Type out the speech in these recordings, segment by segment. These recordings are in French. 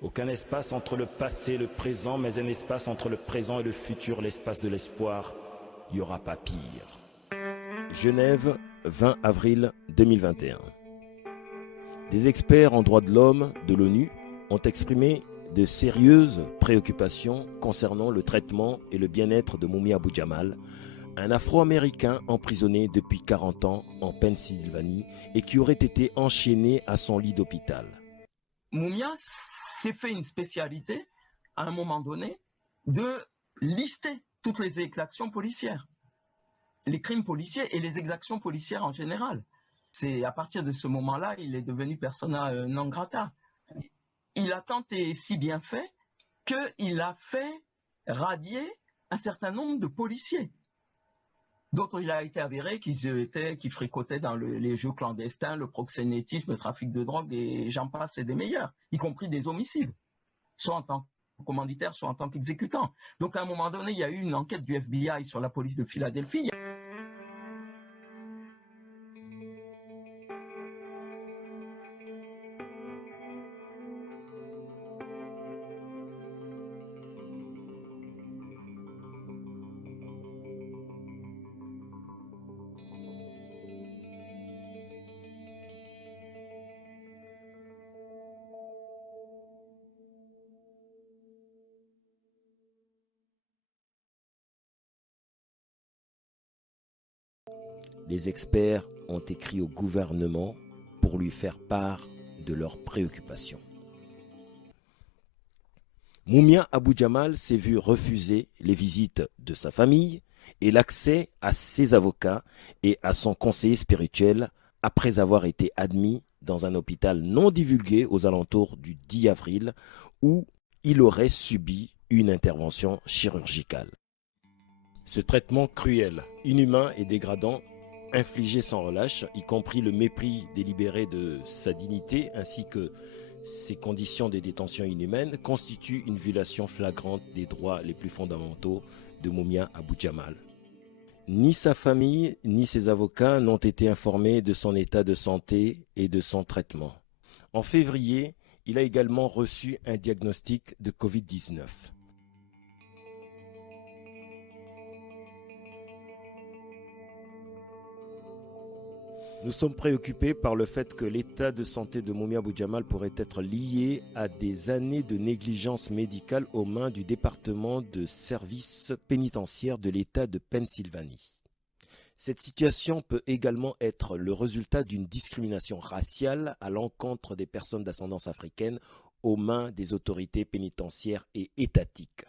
Aucun espace entre le passé et le présent, mais un espace entre le présent et le futur, l'espace de l'espoir. Il n'y aura pas pire. Genève, 20 avril 2021. Des experts en droits de l'homme de l'ONU ont exprimé de sérieuses préoccupations concernant le traitement et le bien-être de Mumia Abu-Jamal, un Afro-Américain emprisonné depuis 40 ans en Pennsylvanie et qui aurait été enchaîné à son lit d'hôpital. Mumia s'est fait une spécialité, à un moment donné, de lister toutes les exactions policières, les crimes policiers et les exactions policières en général. C'est à partir de ce moment-là, il est devenu persona non grata. Il a tant et si bien fait qu'il a fait radier un certain nombre de policiers. D'autres, il a été avéré qu'ils fréquentaient dans les jeux clandestins, le proxénétisme, le trafic de drogue, et j'en passe, et des meilleurs, y compris des homicides, soit en tant que commanditaire, soit en tant qu'exécutant. Donc à un moment donné, il y a eu une enquête du FBI sur la police de Philadelphie. Les experts ont écrit au gouvernement pour lui faire part de leurs préoccupations. Mumia Abu-Jamal s'est vu refuser les visites de sa famille et l'accès à ses avocats et à son conseiller spirituel après avoir été admis dans un hôpital non divulgué aux alentours du 10 avril où il aurait subi une intervention chirurgicale. Ce traitement cruel, inhumain et dégradant infligé sans relâche, y compris le mépris délibéré de sa dignité ainsi que ses conditions de détention inhumaines, constitue une violation flagrante des droits les plus fondamentaux de Mumia Abu-Jamal. Ni sa famille ni ses avocats n'ont été informés de son état de santé et de son traitement. En février, il a également reçu un diagnostic de Covid-19. Nous sommes préoccupés par le fait que l'état de santé de Mumia Abu-Jamal pourrait être lié à des années de négligence médicale aux mains du département de services pénitentiaires de l'État de Pennsylvanie. Cette situation peut également être le résultat d'une discrimination raciale à l'encontre des personnes d'ascendance africaine aux mains des autorités pénitentiaires et étatiques.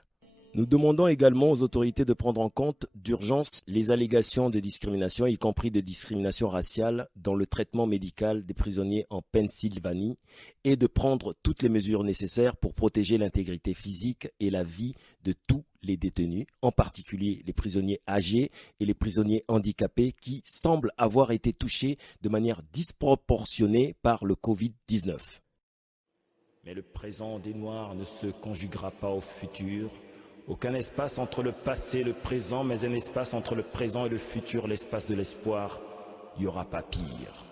Nous demandons également aux autorités de prendre en compte d'urgence les allégations de discrimination, y compris de discrimination raciale, dans le traitement médical des prisonniers en Pennsylvanie et de prendre toutes les mesures nécessaires pour protéger l'intégrité physique et la vie de tous les détenus, en particulier les prisonniers âgés et les prisonniers handicapés qui semblent avoir été touchés de manière disproportionnée par le Covid-19. Mais le présent des Noirs ne se conjuguera pas au futur. Aucun espace entre le passé et le présent, mais un espace entre le présent et le futur, l'espace de l'espoir. Il n'y aura pas pire.